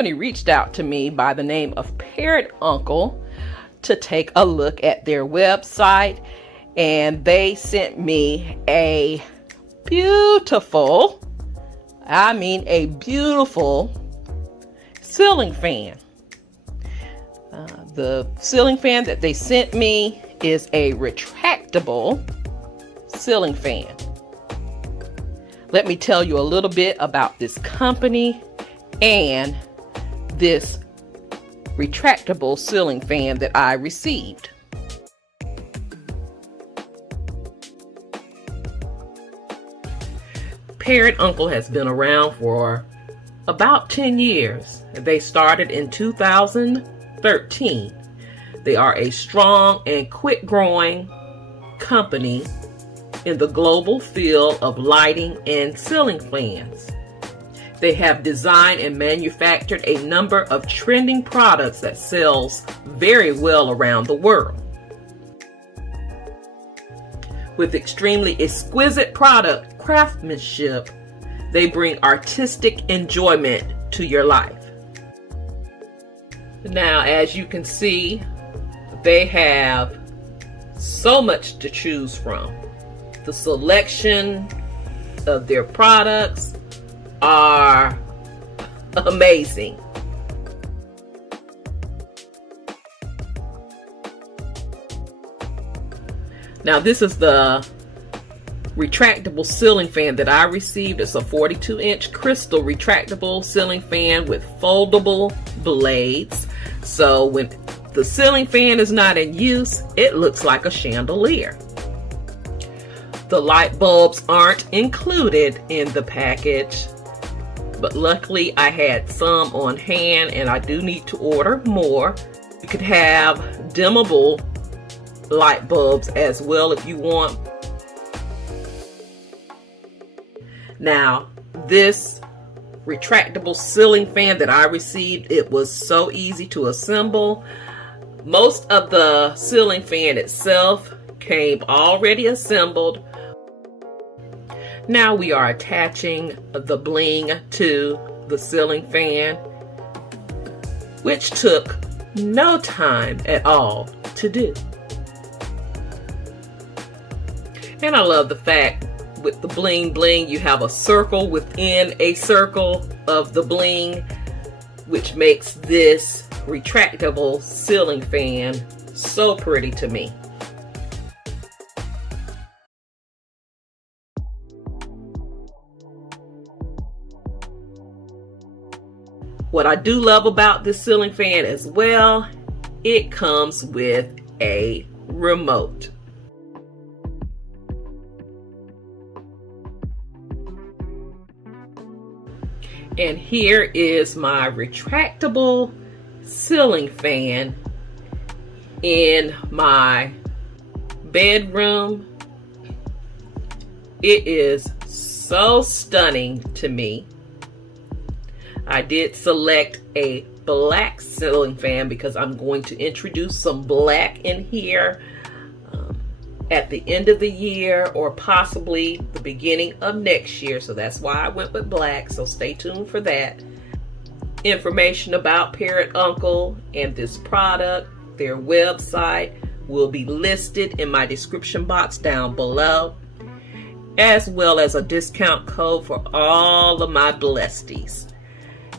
company reached out to me by the name of Parrotuncle to take a look at their website, and they sent me a beautiful, a beautiful ceiling fan. The ceiling fan that they sent me is a retractable ceiling fan. Let me tell you a little bit about this company and this retractable ceiling fan that I received. Parrotuncle has been around for about 10 years. They started in 2013. They are a strong and quick growing company in the global field of lighting and ceiling fans. They have designed and manufactured a number of trending products that sells very well around the world. With extremely exquisite product craftsmanship, they bring artistic enjoyment to your life. Now, as you can see, they have so much to choose from. The selection of their products are amazing. Now, this is the retractable ceiling fan that I received. It's a 42-inch crystal retractable ceiling fan with foldable blades. So when the ceiling fan is not in use, it looks like a chandelier. The light bulbs aren't included in the package, but luckily I had some on hand, and I do need to order more. You could have dimmable light bulbs as well if you want. Now, this retractable ceiling fan that I received, it was so easy to assemble. Most of the ceiling fan itself came already assembled. Now we are attaching the bling to the ceiling fan, which took no time at all to do. And I love the fact with the bling bling, you have a circle within a circle of the bling, which makes this retractable ceiling fan so pretty to me. What I do love about this ceiling fan as well, it comes with a remote. And here is my retractable ceiling fan in my bedroom. It is so stunning to me. I did select a black ceiling fan because I'm going to introduce some black in here at the end of the year, or possibly the beginning of next year. So that's why I went with black. So stay tuned for that. Information about Parrotuncle and this product, their website, will be listed in my description box down below, as well as a discount code for all of my blesties.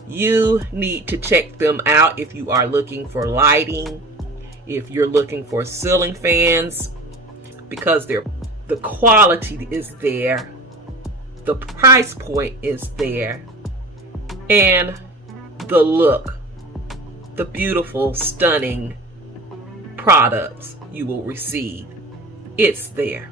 You need to check them out if you are looking for lighting, if you're looking for ceiling fans, because the quality is there, the price point is there, and the look, the beautiful, stunning products you will receive, it's there.